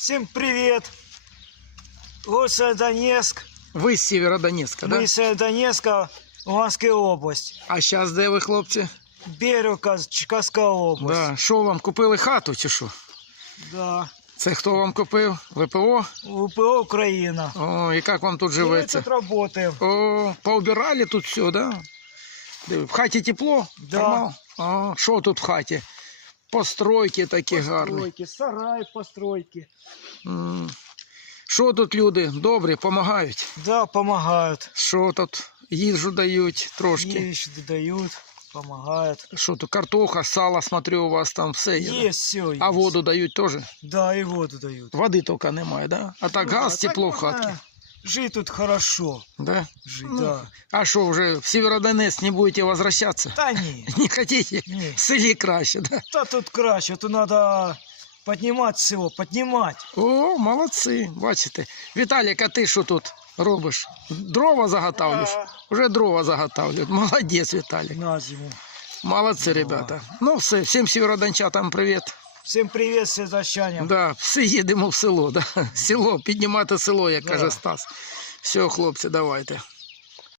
Всем привет! Вот Северодонецк. Ви з Сєвєродонецька, Мы да? из Северодонецка, Луганская область. А зараз де ви, хлопці? Беревка, Черкасская область. Да. Що вам купили хату чи що? Да. Це хто вам купив? ВПО? ВПО Украина. О, і як вам тут Мы живеться? тут работаем. О, поубирали тут все, да? Диви, В хаті тепло? Да. Нормал? А, що тут в хаті? Постройки такі гарні. Постройки, сарай, постройки. М. Що тут люди добрі, допомагають? Да, помогают. Що тут? Їжу дають трошки. Вещи дают, помогают. Що тут? Картоха, сало, смотрю, у вас там все є. да? Есть все. А воду дають теж? Да, и воду дают. Води тільки немає, да? А так Ну газ, да, тепло так в хатці. можно Жить тут хорошо. Да? Жить, Ну, да. А що, вже в Сєвєродонецьк не будете возвращаться? Да не. Не хотите? Не. В селі краще, да? Да тут краще, тут надо поднимать всего, поднимать. О, молодці, бачите. Віталік, а ти що тут робиш? Дрова заготавлюєш? Да. Вже дрова заготавлюють. Молодець, Віталік. На зиму. Молодці, ребята. Ну все, всім сєвєродончатам привіт. Всем привет, с возвращением. Да, всі їдемо в село, да. Село, піднімати село, як Да. каже Стас. Все, хлопці, давайте.